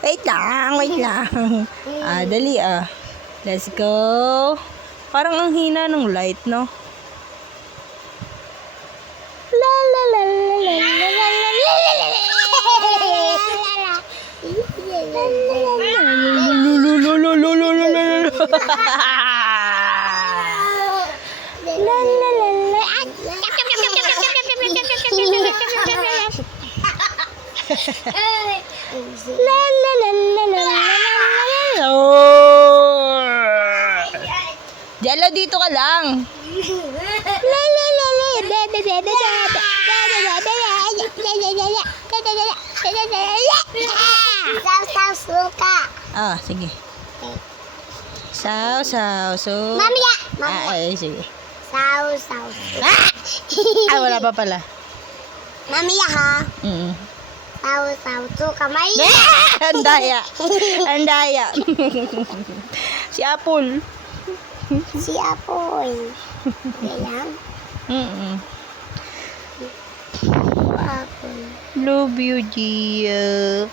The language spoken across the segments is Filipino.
Wait lang, wait lang. Dali Let's go. Parang ang hina ng light, no? La la la la la la la Jello, dito ka lang. Suka. Sige. Saw. Mamaya. Sige. Saw. Wala pa pala. Mamaya ha. Saw. Suka. May. Andaya. Si Apple. Si Apoy. Kaya. Apoy. Love you, Gia.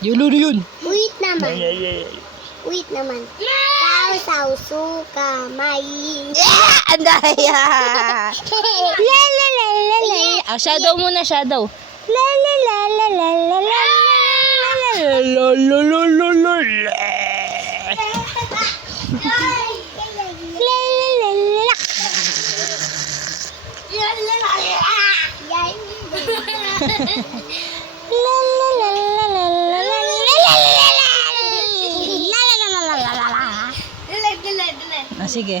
Jello na yun. Wait naman. Saw. Suka. May. Andaya. Shadow muna, shadow. Sige.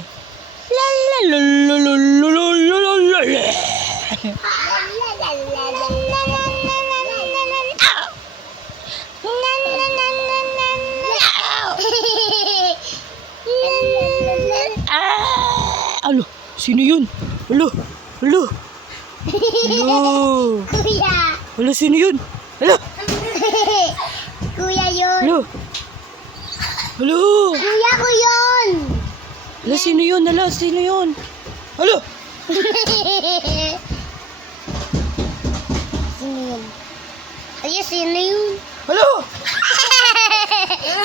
Alo, sino yun? Alo. Kuya. Alo, sino yun? Alo. Kuya yun. Alo. Kuya ko yun. Alo, sino yun? Alo. Sino yun? Alo.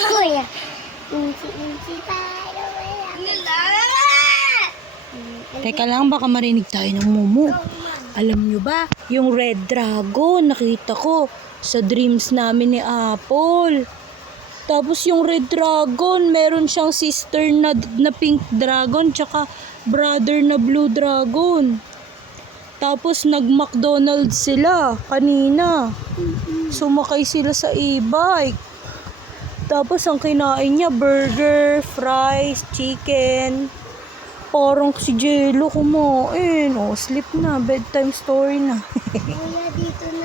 Kuya. Inci tayo. Teka lang, baka marinig tayo ng mumu. Alam nyo ba, yung red dragon, nakita ko sa dreams namin ni Apple. Tapos yung red dragon, meron siyang sister na pink dragon, tsaka brother na blue dragon. Tapos nag-McDonald's sila kanina. Sumakay sila sa e-bike. Tapos ang kinain niya, burger, fries, chicken. Parang si Jello kumain. Sleep na. Bedtime story na. Kuya, dito na.